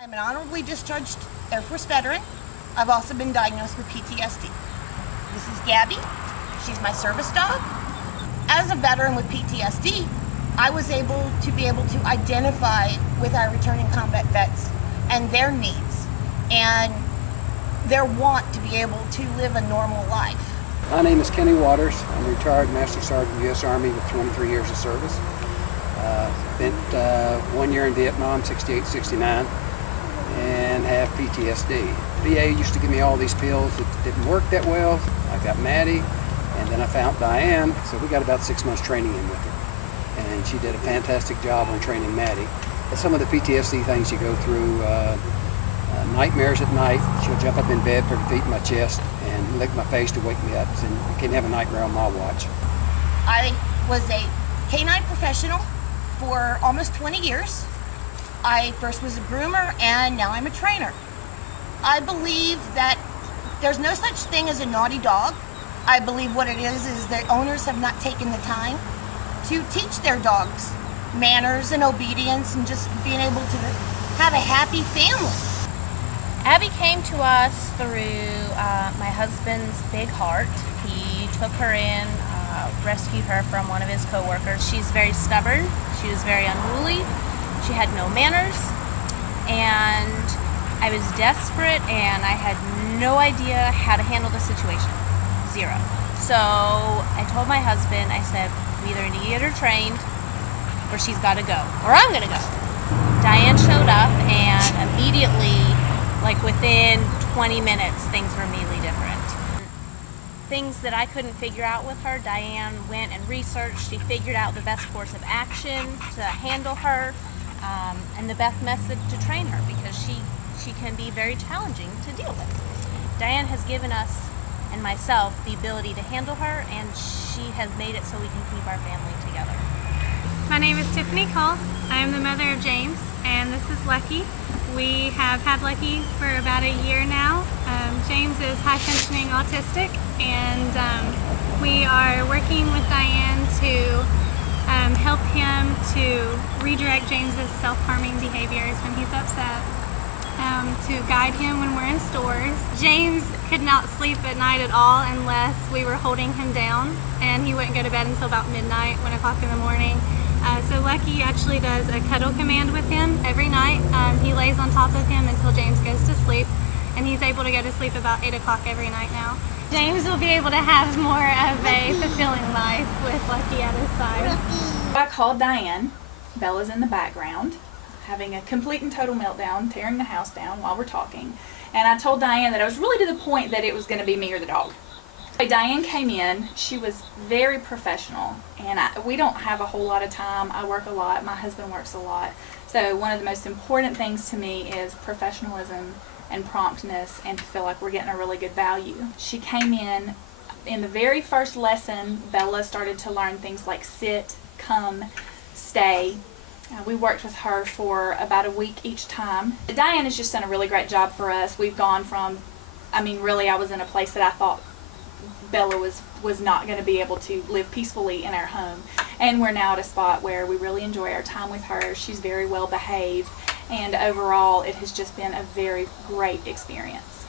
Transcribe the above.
I'm an honorably discharged Air Force veteran. I've also been diagnosed with PTSD. This is Gabby. She's my service dog. As a veteran with PTSD, I was able to identify with our returning combat vets and their needs and their want to be able to live a normal life. My name is Kenny Waters. I'm a retired Master Sergeant U.S. Army with 23 years of service. Spent 1 year in Vietnam, 68, 69, and have PTSD. VA used to give me all these pills that didn't work that well. I got Maddie, and then I found Dianne, so we got about 6 months training in with her. And she did a fantastic job on training Maddie. Some of the PTSD things you go through, nightmares at night. She'll jump up in bed, put her feet in my chest, and lick my face to wake me up. And you can't have a nightmare on my watch. I was a canine professional for almost 20 years. I first was a groomer and now I'm a trainer. I believe that there's no such thing as a naughty dog. I believe what it is that owners have not taken the time to teach their dogs manners and obedience and just being able to have a happy family. Abby came to us through my husband's big heart. He took her in, rescued her from one of his co-workers. She's very stubborn. She was very unruly. She had no manners, and I was desperate, and I had no idea how to handle the situation. Zero. So I told my husband, I said, we either need to get her trained, or she's got to go, or I'm going to go. Dianne showed up, and immediately, like within 20 minutes, things were immediately different. Things that I couldn't figure out with her, Dianne went and researched. She figured out the best course of action to handle her, and the best method to train her, because she can be very challenging to deal with. Dianne has given us and myself the ability to handle her, and she has made it so we can keep our family together. My name is Tiffany Cole. I am the mother of James, and this is Lucky. We have had Lucky for about a year now. James is high-functioning autistic, and we are working with Dianne to help him to redirect James's self-harming behaviors when he's upset, to guide him when we're in stores. James could not sleep at night at all unless we were holding him down, and he wouldn't go to bed until about midnight, 1 o'clock in the morning. So Lucky actually does a cuddle command with him every night. He lays on top of him until James goes to sleep, and he's able to go to sleep about 8 o'clock every night now. James will be able to have more of a fulfilling life with Lucky at his side. I called Dianne. Bella's in the background, having a complete and total meltdown, tearing the house down while we're talking. And I told Dianne that I was really to the point that it was going to be me or the dog. Dianne came in. She was very professional, and we don't have a whole lot of time. I work a lot. My husband works a lot. So one of the most important things to me is professionalism and promptness, and to feel like we're getting a really good value. She came in the very first lesson. Bella started to learn things like sit, come, stay. We worked with her for about a week each time. Dianne has just done a really great job for us. We've gone from, really I was in a place that I thought Bella was not going to be able to live peacefully in our home, and we're now at a spot where we really enjoy our time with her. She's very well behaved, and overall it has just been a very great experience.